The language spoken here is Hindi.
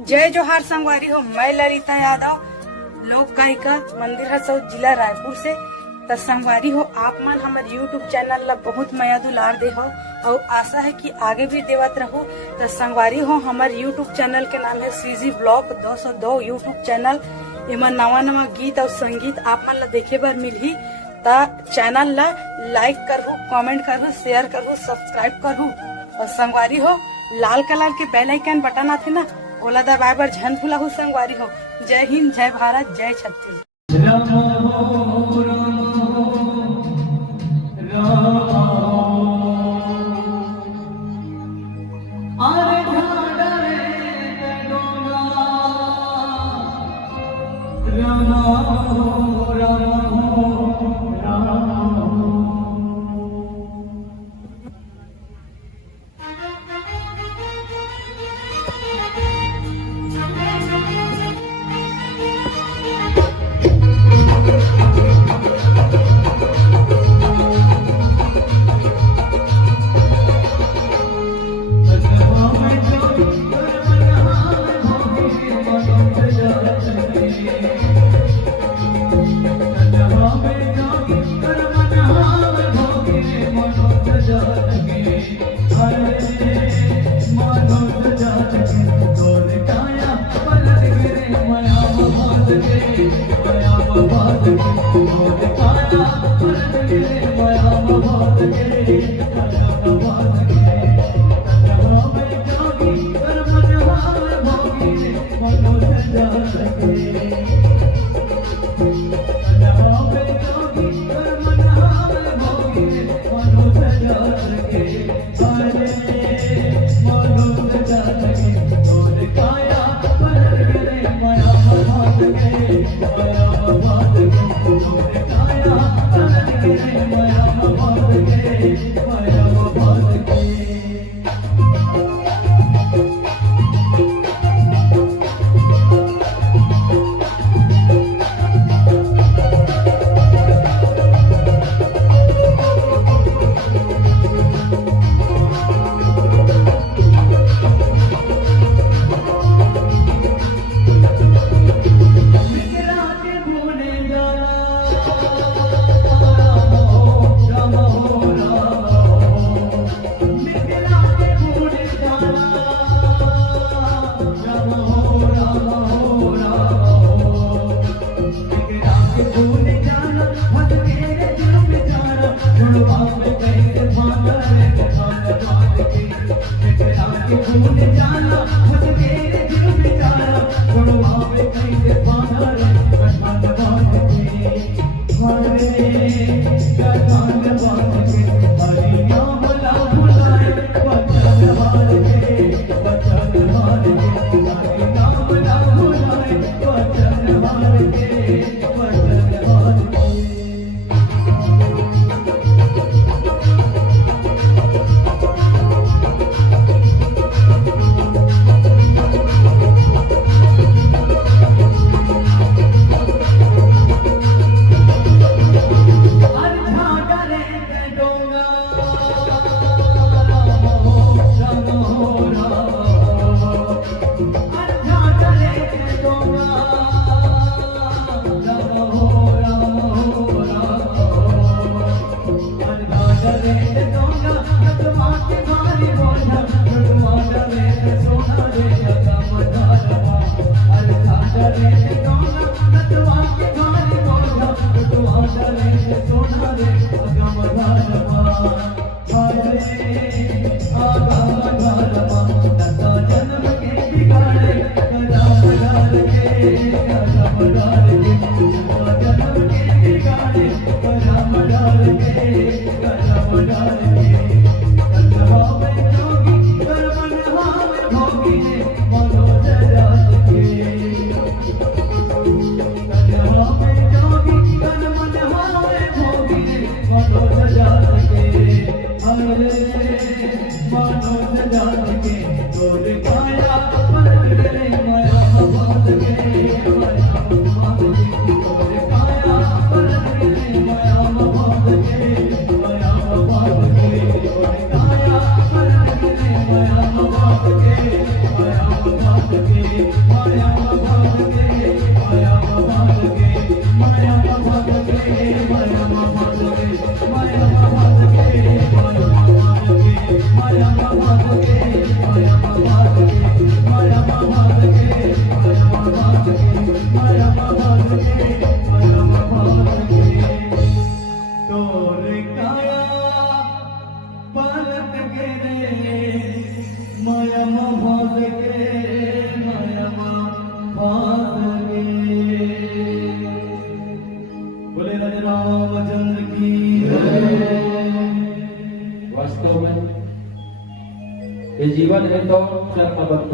जय जोहार संगवारी हो। मैं ललिता यादव, लोक गायिका, मंदिर हसौद, जिला रायपुर से। तो संगवारी हो, आप मन हमारे यूट्यूब चैनल ला बहुत माया दुलार दे हो और आशा है कि आगे भी देवत रहो। तो संगवारी हो, हमारे यूट्यूब चैनल के नाम है सीजी ब्लॉग 202 यूट्यूब चैनल। इमा नवा नवा गीत और संगीत आप मन ला देखे बर मिलही। ता चैनल ला लाइक करहु, कमेंट करहु, शेयर करहु, सब्सक्राइब करहु। और संगवारी हो, लाल कलर के बेल आइकन बटन आथे ना, ओला दबाए बर झन भूलहु संगवारी हो। जय हिंद, जय भारत, जय छत्तीसगढ़। माया बोले रामचंद्र की वास्तव में ये जीवन है तो कर्मबद्ध